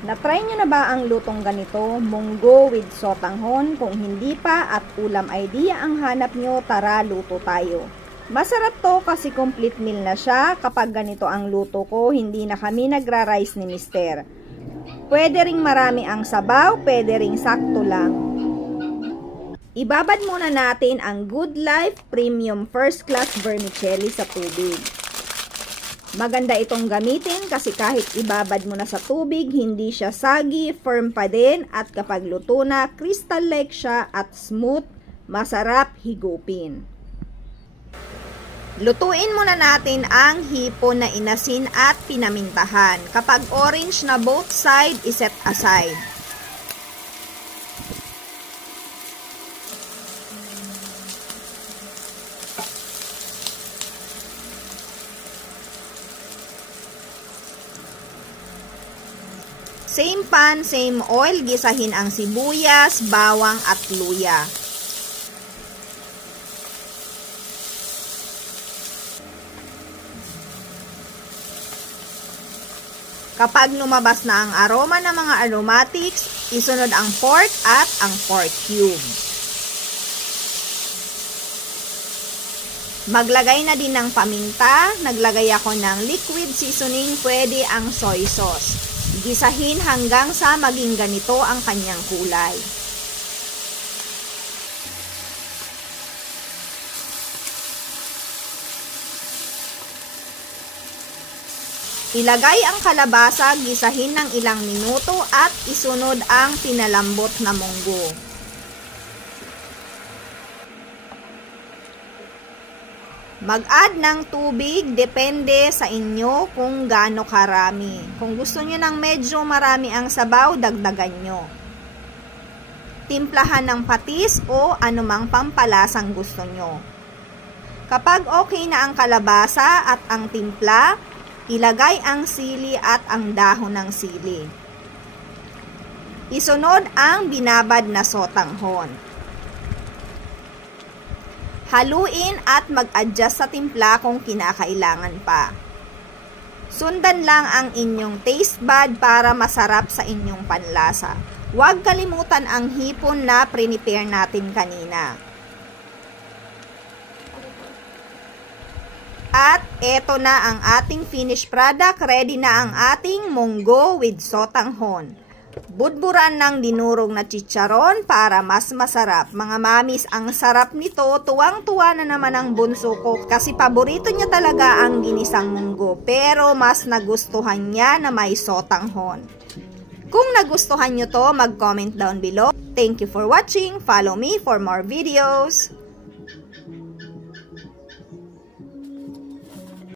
Na-try nyo na ba ang lutong ganito, munggo with sotanghon? Kung hindi pa at ulam idea ang hanap nyo, tara luto tayo. Masarap to kasi complete meal na siya. Kapag ganito ang luto ko, hindi na kami nagra-rice ni Mister. Pwede ring marami ang sabaw, pwede ring sakto lang. Ibabad muna natin ang Good Life Premium First Class Vermicelli sa tubig. Maganda itong gamitin kasi kahit ibabad mo na sa tubig, hindi siya sagi, firm pa din at kapag luto na, crystal-like siya at smooth, masarap higupin. Lutuin muna natin ang hipon na inasin at pinamintahan. Kapag orange na both side, iset aside. Same pan, same oil, gisahin ang sibuyas, bawang at luya. Kapag lumabas na ang aroma ng mga aromatics, isunod ang pork at ang pork cube. Maglagay na din ng paminta, naglagay ako ng liquid seasoning, pwede ang soy sauce. Gisahin hanggang sa maging ganito ang kanyang kulay. Ilagay ang kalabasa, gisahin ng ilang minuto at isunod ang pinalambot na munggo. Mag-add ng tubig, depende sa inyo kung gaano karami. Kung gusto nyo ng medyo marami ang sabaw, dagdagan nyo. Timplahan ng patis o anumang pampalasang gusto nyo. Kapag okay na ang kalabasa at ang timpla, ilagay ang sili at ang dahon ng sili. Isunod ang binabad na sotanghon. Haluin at mag-adjust sa timpla kung kinakailangan pa. Sundan lang ang inyong taste bud para masarap sa inyong panlasa. Huwag kalimutan ang hipon na prepare natin kanina. At eto na ang ating finished product. Ready na ang ating munggo with sotanghon. Budburan ng dinurog na chicharon para mas masarap. Mga mamis, ang sarap nito. Tuwang-tuwa na naman ang bunso ko kasi paborito niya talaga ang ginisang munggo. Pero mas nagustuhan niya na may sotanghon. Kung nagustuhan nyo to, mag-comment down below. Thank you for watching. Follow me for more videos.